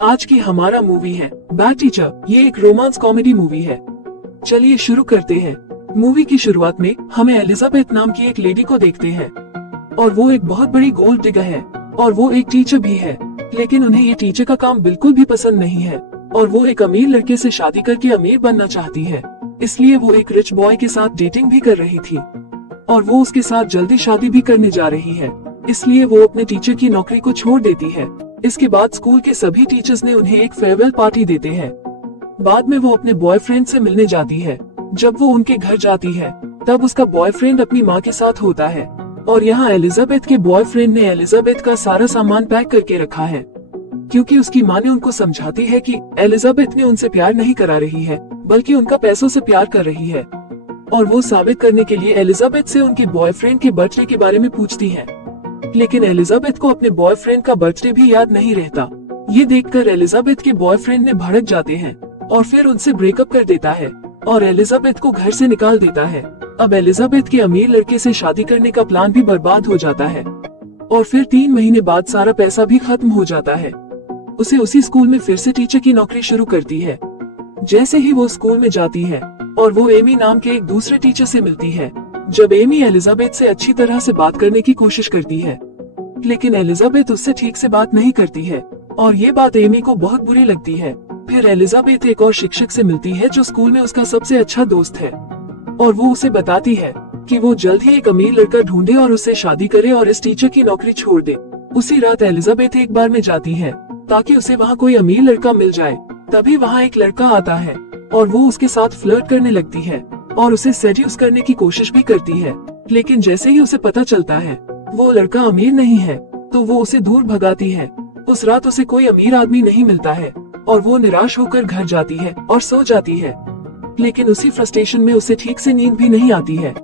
आज की हमारा मूवी है बैड टीचर। ये एक रोमांस कॉमेडी मूवी है। चलिए शुरू करते हैं। मूवी की शुरुआत में हमें एलिजाबेथ नाम की एक लेडी को देखते हैं और वो एक बहुत बड़ी गोल्ड डिगर है और वो एक टीचर भी है, लेकिन उन्हें ये टीचर का काम बिल्कुल भी पसंद नहीं है और वो एक अमीर लड़के से शादी करके अमीर बनना चाहती है। इसलिए वो एक रिच बॉय के साथ डेटिंग भी कर रही थी और वो उसके साथ जल्दी शादी भी करने जा रही है। इसलिए वो अपने टीचर की नौकरी को छोड़ देती है। इसके बाद स्कूल के सभी टीचर्स ने उन्हें एक फेयरवेल पार्टी देते हैं। बाद में वो अपने बॉयफ्रेंड से मिलने जाती है। जब वो उनके घर जाती है तब उसका बॉयफ्रेंड अपनी माँ के साथ होता है और यहाँ एलिजाबेथ के बॉयफ्रेंड ने एलिजाबेथ का सारा सामान पैक करके रखा है, क्योंकि उसकी माँ ने उनको समझाती है कि एलिजाबेथ ने उनसे प्यार नहीं करा रही है बल्कि उनका पैसों से प्यार कर रही है। और वो साबित करने के लिए एलिजाबेथ से उनके बॉयफ्रेंड के बर्थडे के बारे में पूछती है, लेकिन एलिजाबेथ को अपने बॉयफ्रेंड का बर्थडे भी याद नहीं रहता। ये देखकर एलिजाबेथ के बॉयफ्रेंड ने भड़क जाते हैं और फिर उनसे ब्रेकअप कर देता है और एलिजाबेथ को घर से निकाल देता है। अब एलिजाबेथ के अमीर लड़के से शादी करने का प्लान भी बर्बाद हो जाता है और फिर 3 महीने बाद सारा पैसा भी खत्म हो जाता है। उसे उसी स्कूल में फिर से टीचर की नौकरी शुरू करती है। जैसे ही वो स्कूल में जाती है और वो एमी नाम के एक दूसरे टीचर से मिलती है। जब एमी एलिजाबेथ से अच्छी तरह से बात करने की कोशिश करती है, लेकिन एलिजाबेथ उससे ठीक से बात नहीं करती है और ये बात एमी को बहुत बुरी लगती है। फिर एलिजाबेथ एक और शिक्षक से मिलती है जो स्कूल में उसका सबसे अच्छा दोस्त है और वो उसे बताती है कि वो जल्द ही एक अमीर लड़का ढूंढे और उससे शादी करे और इस टीचर की नौकरी छोड़ दे। उसी रात एलिजाबेथ एक बार में जाती है ताकि उसे वहाँ कोई अमीर लड़का मिल जाए। तभी वहाँ एक लड़का आता है और वो उसके साथ फ्लर्ट करने लगती है और उसे सेड्यूस करने की कोशिश भी करती है, लेकिन जैसे ही उसे पता चलता है वो लड़का अमीर नहीं है तो वो उसे दूर भगाती है। उस रात उसे कोई अमीर आदमी नहीं मिलता है और वो निराश होकर घर जाती है और सो जाती है, लेकिन उसी फ्रस्ट्रेशन में उसे ठीक से नींद भी नहीं आती है।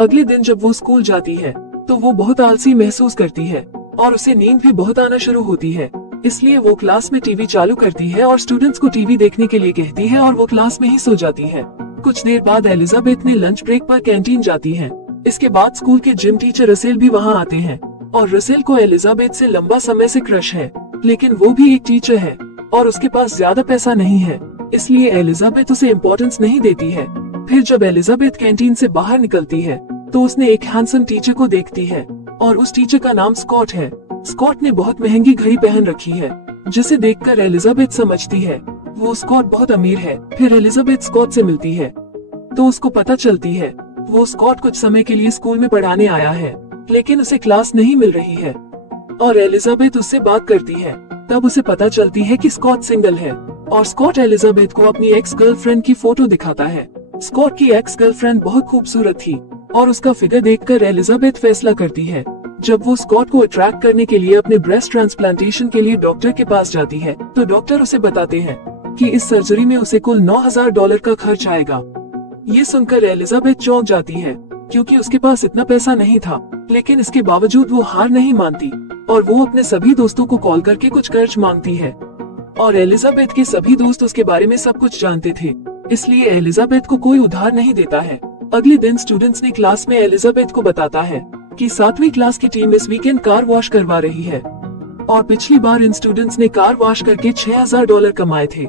अगले दिन जब वो स्कूल जाती है तो वो बहुत आलसी महसूस करती है और उसे नींद भी बहुत आना शुरू होती है। इसलिए वो क्लास में टीवी चालू करती है और स्टूडेंट्स को टीवी देखने के लिए कहती है और वो क्लास में ही सो जाती है। कुछ देर बाद एलिजाबेथ ने लंच ब्रेक पर कैंटीन जाती है। इसके बाद स्कूल के जिम टीचर रसेल भी वहाँ आते हैं और रसेल को एलिजाबेथ से लंबा समय से क्रश है, लेकिन वो भी एक टीचर है और उसके पास ज्यादा पैसा नहीं है, इसलिए एलिजाबेथ उसे इम्पोर्टेंस नहीं देती है। फिर जब एलिजाबेथ कैंटीन से बाहर निकलती है तो उसने एक हैंडसम टीचर को देखती है और उस टीचर का नाम स्कॉट है। स्कॉट ने बहुत महंगी घड़ी पहन रखी है, जिसे देखकर एलिजाबेथ समझती है वो स्कॉट बहुत अमीर है। फिर एलिजाबेथ स्कॉट से मिलती है तो उसको पता चलती है वो स्कॉट कुछ समय के लिए स्कूल में पढ़ाने आया है, लेकिन उसे क्लास नहीं मिल रही है और एलिजाबेथ उससे बात करती है। तब उसे पता चलती है कि स्कॉट सिंगल है और स्कॉट एलिजाबेथ को अपनी एक्स गर्लफ्रेंड की फोटो दिखाता है। स्कॉट की एक्स गर्लफ्रेंड बहुत खूबसूरत थी और उसका फिगर देखकर एलिजाबेथ फैसला करती है। जब वो स्कॉट को अट्रैक्ट करने के लिए अपने ब्रेस्ट ट्रांसप्लांटेशन के लिए डॉक्टर के पास जाती है तो डॉक्टर उसे बताते हैं कि इस सर्जरी में उसे कुल $9,000 का खर्च आएगा। ये सुनकर एलिजाबेथ चौंक जाती है क्योंकि उसके पास इतना पैसा नहीं था, लेकिन इसके बावजूद वो हार नहीं मानती और वो अपने सभी दोस्तों को कॉल करके कुछ कर्ज मांगती है और एलिजाबेथ के सभी दोस्त उसके बारे में सब कुछ जानते थे, इसलिए एलिजाबेथ को कोई उधार नहीं देता है। अगले दिन स्टूडेंट्स ने क्लास में एलिजाबेथ को बताता है कि 7वीं क्लास की टीम इस वीकेंड कार वॉश करवा रही है और पिछली बार इन स्टूडेंट्स ने कार वॉश करके $6,000 कमाए थे।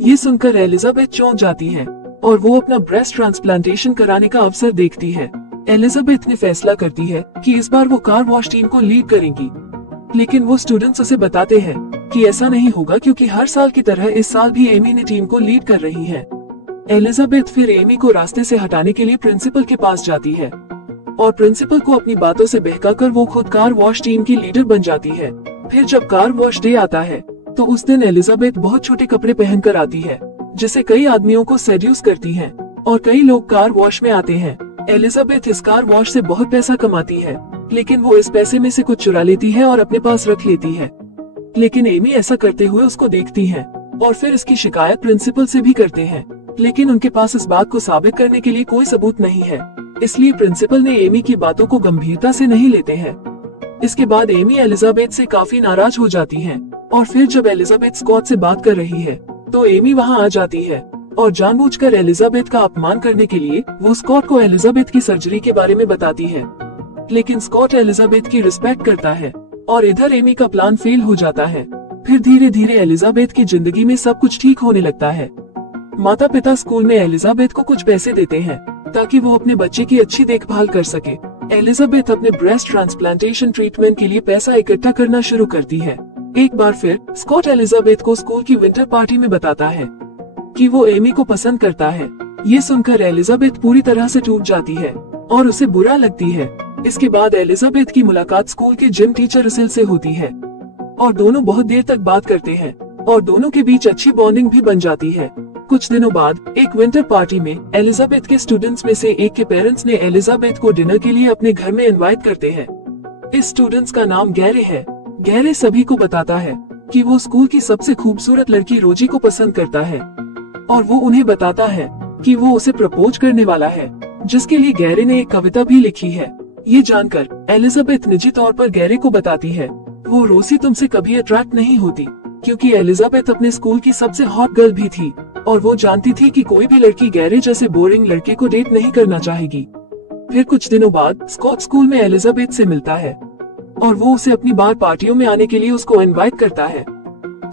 ये सुनकर एलिजाबेथ चौंक जाती है और वो अपना ब्रेस्ट ट्रांसप्लांटेशन कराने का अवसर देखती है। एलिजाबेथ ने फैसला करती है कि इस बार वो कार वॉश टीम को लीड करेंगी, लेकिन वो स्टूडेंट्स उसे बताते हैं कि ऐसा नहीं होगा क्योंकि हर साल की तरह इस साल भी एमी ने टीम को लीड कर रही है। एलिजाबेथ फिर एमी को रास्ते से हटाने के लिए प्रिंसिपल के पास जाती है और प्रिंसिपल को अपनी बातों से बहकाकर वो खुद कार वॉश टीम की लीडर बन जाती है। फिर जब कार वॉश डे आता है तो उस दिन एलिजाबेथ बहुत छोटे कपड़े पहनकर आती है, जिसे कई आदमियों को सेड्यूस करती है और कई लोग कार वॉश में आते हैं। एलिजाबेथ इस कार वॉश से बहुत पैसा कमाती है, लेकिन वो इस पैसे में से कुछ चुरा लेती है और अपने पास रख लेती है, लेकिन एमी ऐसा करते हुए उसको देखती है और फिर इसकी शिकायत प्रिंसिपल से भी करते हैं, लेकिन उनके पास इस बात को साबित करने के लिए कोई सबूत नहीं है, इसलिए प्रिंसिपल ने एमी की बातों को गंभीरता से नहीं लेते हैं। इसके बाद एमी एलिजाबेथ से काफी नाराज हो जाती है और फिर जब एलिजाबेथ स्कॉट से बात कर रही है तो एमी वहाँ आ जाती है और जानबूझकर एलिजाबेथ का अपमान करने के लिए वो स्कॉट को एलिजाबेथ की सर्जरी के बारे में बताती है, लेकिन स्कॉट एलिजाबेथ की रिस्पेक्ट करता है और इधर एमी का प्लान फेल हो जाता है। फिर धीरे धीरे एलिजाबेथ की जिंदगी में सब कुछ ठीक होने लगता है। माता पिता स्कूल में एलिजाबेथ को कुछ पैसे देते हैं ताकि वो अपने बच्चे की अच्छी देखभाल कर सके। एलिजाबेथ अपने ब्रेस्ट ट्रांसप्लांटेशन ट्रीटमेंट के लिए पैसा इकट्ठा करना शुरू करती है। एक बार फिर स्कॉट एलिजाबेथ को स्कूल की विंटर पार्टी में बताता है कि वो एमी को पसंद करता है। ये सुनकर एलिजाबेथ पूरी तरह से टूट जाती है और उसे बुरा लगती है। इसके बाद एलिजाबेथ की मुलाकात स्कूल के जिम टीचर रसेल से होती है और दोनों बहुत देर तक बात करते हैं और दोनों के बीच अच्छी बॉन्डिंग भी बन जाती है। कुछ दिनों बाद एक विंटर पार्टी में एलिजाबेथ के स्टूडेंट्स में से एक के पेरेंट्स ने एलिजाबेथ को डिनर के लिए अपने घर में इनवाइट करते हैं। इस स्टूडेंट्स का नाम गैरे है। गैरे सभी को बताता है कि वो स्कूल की सबसे खूबसूरत लड़की रोजी को पसंद करता है और वो उन्हें बताता है कि वो उसे प्रपोज करने वाला है, जिसके लिए गैरे ने एक कविता भी लिखी है। ये जानकर एलिजाबेथ निजी तौर पर गैरे को बताती है वो रोसी तुमसे कभी अट्रैक्ट नहीं होती, क्योंकि एलिजाबेथ अपने स्कूल की सबसे हॉट गर्ल भी थी और वो जानती थी कि कोई भी लड़की गैरे जैसे बोरिंग लड़के को डेट नहीं करना चाहेगी। फिर कुछ दिनों बाद स्कॉट स्कूल में एलिजाबेथ से मिलता है और वो उसे अपनी बार पार्टियों में आने के लिए उसको इनवाइट करता है।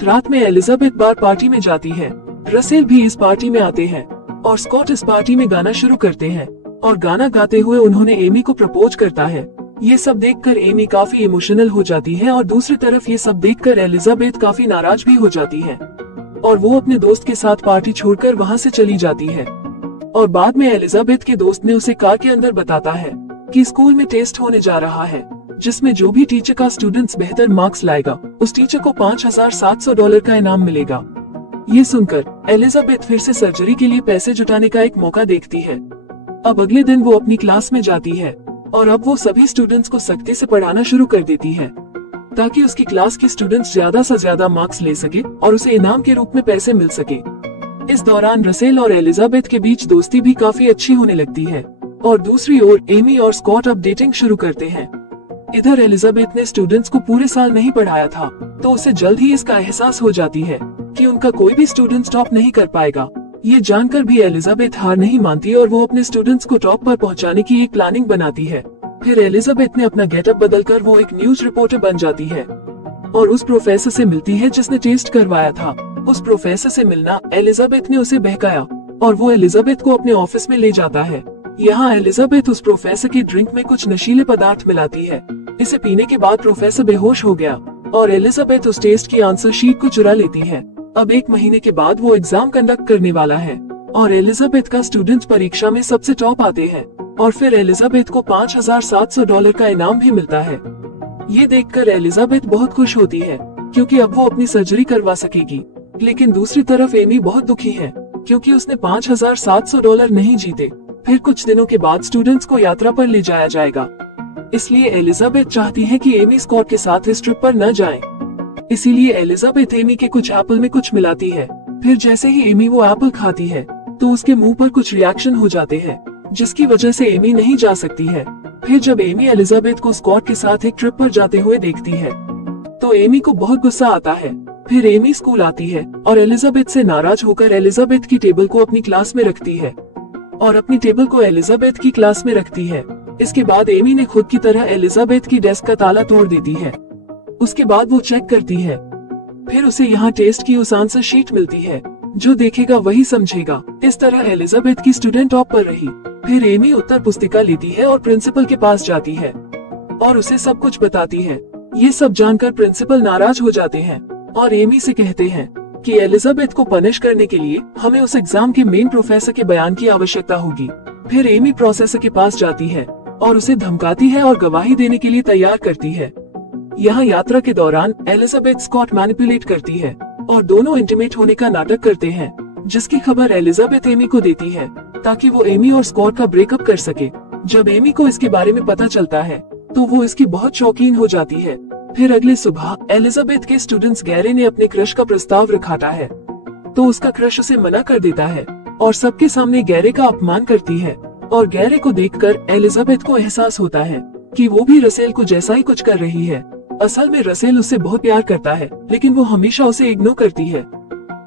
रात में एलिजाबेथ बार पार्टी में जाती है। रसेल भी इस पार्टी में आते हैं और स्कॉट इस पार्टी में गाना शुरू करते हैं और गाना गाते हुए उन्होंने एमी को प्रपोज करता है। ये सब देखकर एमी काफी इमोशनल हो जाती है और दूसरी तरफ ये सब देखकर एलिजाबेथ काफी नाराज भी हो जाती है और वो अपने दोस्त के साथ पार्टी छोड़कर वहाँ से चली जाती है। और बाद में एलिजाबेथ के दोस्त ने उसे कार के अंदर बताता है कि स्कूल में टेस्ट होने जा रहा है, जिसमें जो भी टीचर का स्टूडेंट्स बेहतर मार्क्स लाएगा उस टीचर को $5,700 का इनाम मिलेगा। ये सुनकर एलिजाबेथ फिर से सर्जरी के लिए पैसे जुटाने का एक मौका देखती है। अब अगले दिन वो अपनी क्लास में जाती है और अब वो सभी स्टूडेंट्स को सख्ती से पढ़ाना शुरू कर देती है ताकि उसकी क्लास के स्टूडेंट्स ज्यादा से ज्यादा मार्क्स ले सके और उसे इनाम के रूप में पैसे मिल सके। इस दौरान रसेल और एलिजाबेथ के बीच दोस्ती भी काफी अच्छी होने लगती है और दूसरी ओर एमी और स्कॉट अब डेटिंग शुरू करते हैं। इधर एलिजाबेथ ने स्टूडेंट्स को पूरे साल नहीं पढ़ाया था, तो उसे जल्द ही इसका एहसास हो जाती है कि उनका कोई भी स्टूडेंट टॉप नहीं कर पाएगा। ये जानकर भी एलिजाबेथ हार नहीं मानती और वो अपने स्टूडेंट्स को टॉप पर पहुंचाने की एक प्लानिंग बनाती है। फिर एलिजाबेथ ने अपना गेटअप बदलकर वो एक न्यूज रिपोर्टर बन जाती है और उस प्रोफेसर से मिलती है जिसने टेस्ट करवाया था। उस प्रोफेसर से मिलना एलिजाबेथ ने उसे बहकाया और वो एलिजाबेथ को अपने ऑफिस में ले जाता है। यहाँ एलिजाबेथ उस प्रोफेसर की ड्रिंक में कुछ नशीले पदार्थ मिलाती है। इसे पीने के बाद प्रोफेसर बेहोश हो गया और एलिजाबेथ उस टेस्ट की आंसर शीट को चुरा लेती है। अब 1 महीने के बाद वो एग्जाम कंडक्ट करने वाला है और एलिजाबेथ का स्टूडेंट परीक्षा में सबसे टॉप आते हैं और फिर एलिजाबेथ को $5,700 का इनाम भी मिलता है। ये देखकर एलिजाबेथ बहुत खुश होती है क्योंकि अब वो अपनी सर्जरी करवा सकेगी। लेकिन दूसरी तरफ एमी बहुत दुखी है क्योंकि उसने $5,700 नहीं जीते। फिर कुछ दिनों के बाद स्टूडेंट्स को यात्रा पर ले जाया जाएगा, इसलिए एलिजाबेथ चाहती है कि एमी स्कॉट के साथ इस ट्रिप पर न जाए। इसीलिए एलिजाबेथ एमी के कुछ एप्पल में कुछ मिलाती है। फिर जैसे ही एमी वो एप्पल खाती है तो उसके मुंह पर कुछ रिएक्शन हो जाते हैं, जिसकी वजह से एमी नहीं जा सकती है। फिर जब एमी एलिजाबेथ को स्कॉट के साथ एक ट्रिप पर जाते हुए देखती है तो एमी को बहुत गुस्सा आता है। फिर एमी स्कूल आती है और एलिजाबेथ से नाराज होकर एलिजाबेथ की टेबल को अपनी क्लास में रखती है और अपनी टेबल को एलिजाबेथ की क्लास में रखती है। इसके बाद एमी ने खुद की तरह एलिजाबेथ की डेस्क का ताला तोड़ देती है। उसके बाद वो चेक करती है। फिर उसे यहाँ टेस्ट की उस आंसर शीट मिलती है। जो देखेगा वही समझेगा। इस तरह एलिजाबेथ की स्टूडेंट टॉप पर रही। फिर एमी उत्तर पुस्तिका लेती है और प्रिंसिपल के पास जाती है और उसे सब कुछ बताती है। ये सब जानकर प्रिंसिपल नाराज हो जाते हैं और एमी से कहते हैं कि एलिजाबेथ को पनिश करने के लिए हमें उस एग्जाम के मेन प्रोफेसर के बयान की आवश्यकता होगी। फिर एमी प्रोफेसर के पास जाती है और उसे धमकाती है और गवाही देने के लिए तैयार करती है। यहाँ यात्रा के दौरान एलिजाबेथ स्कॉट मैनिपुलेट करती है और दोनों इंटीमेट होने का नाटक करते हैं, जिसकी खबर एलिजाबेथ एमी को देती है ताकि वो एमी और स्कॉट का ब्रेकअप कर सके। जब एमी को इसके बारे में पता चलता है तो वो इसकी बहुत शौकीन हो जाती है। फिर अगले सुबह एलिजाबेथ के स्टूडेंट्स गैरे ने अपने क्रश का प्रस्ताव रखाता है तो उसका क्रश उसे मना कर देता है और सबके सामने गैरे का अपमान करती है। और गैरे को देखकर एलिजाबेथ को एहसास होता है कि वो भी रसेल को जैसा ही कुछ कर रही है। असल में रसेल उससे बहुत प्यार करता है, लेकिन वो हमेशा उसे इग्नोर करती है।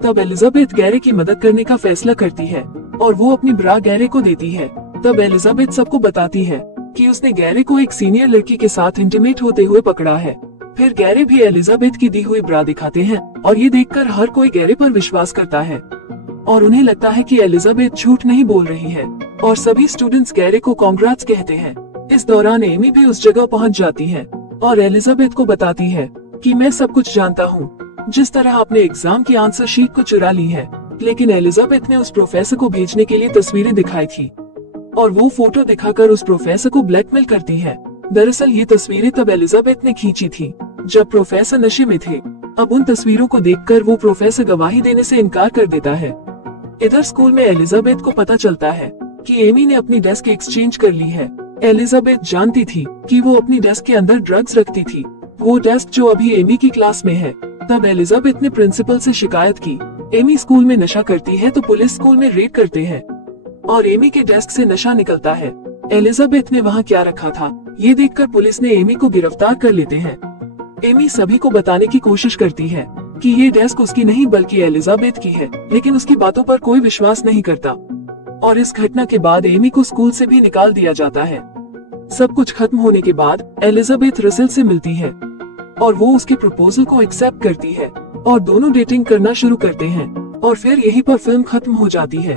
तब एलिजाबेथ गैरे की मदद करने का फैसला करती है और वो अपनी ब्रा गैरे को देती है। तब एलिजाबेथ सबको बताती है कि उसने गैरे को एक सीनियर लड़की के साथ इंटीमेट होते हुए पकड़ा है फिर गैरे भी एलिजाबेथ की दी हुई ब्रा दिखाते हैं और ये देखकर हर कोई गैरे पर विश्वास करता है और उन्हें लगता है कि एलिजाबेथ झूठ नहीं बोल रही है और सभी स्टूडेंट्स गैरे को कांग्रेट्स कहते हैं। इस दौरान एमी भी उस जगह पहुंच जाती है और एलिजाबेथ को बताती है कि मैं सब कुछ जानता हूँ, जिस तरह आपने एग्जाम की आंसर शीट को चुरा ली है। लेकिन एलिजाबेथ ने उस प्रोफेसर को भेजने के लिए तस्वीरें दिखाई थी और वो फोटो दिखाकर उस प्रोफेसर को ब्लैकमेल करती है। दरअसल ये तस्वीरें तब एलिजाबेथ ने खींची थी जब प्रोफेसर नशे में थे। अब उन तस्वीरों को देखकर वो प्रोफेसर गवाही देने से इनकार कर देता है। इधर स्कूल में एलिजाबेथ को पता चलता है कि एमी ने अपनी डेस्क एक्सचेंज कर ली है। एलिजाबेथ जानती थी कि वो अपनी डेस्क के अंदर ड्रग्स रखती थी, वो डेस्क जो अभी एमी की क्लास में है। तब एलिजाबेथ ने प्रिंसिपल से शिकायत की। एमी स्कूल में नशा करती है तो पुलिस स्कूल में रेड करते हैं और एमी के डेस्क से नशा निकलता है। एलिजाबेथ ने वहाँ क्या रखा था ये देखकर पुलिस ने एमी को गिरफ्तार कर लेते हैं। एमी सभी को बताने की कोशिश करती है कि ये डेस्क उसकी नहीं बल्कि एलिजाबेथ की है, लेकिन उसकी बातों पर कोई विश्वास नहीं करता और इस घटना के बाद एमी को स्कूल से भी निकाल दिया जाता है। सब कुछ खत्म होने के बाद एलिजाबेथ रसेल से मिलती है और वो उसके प्रपोजल को एक्सेप्ट करती है और दोनों डेटिंग करना शुरू करते हैं और फिर यहीं पर फिल्म खत्म हो जाती है।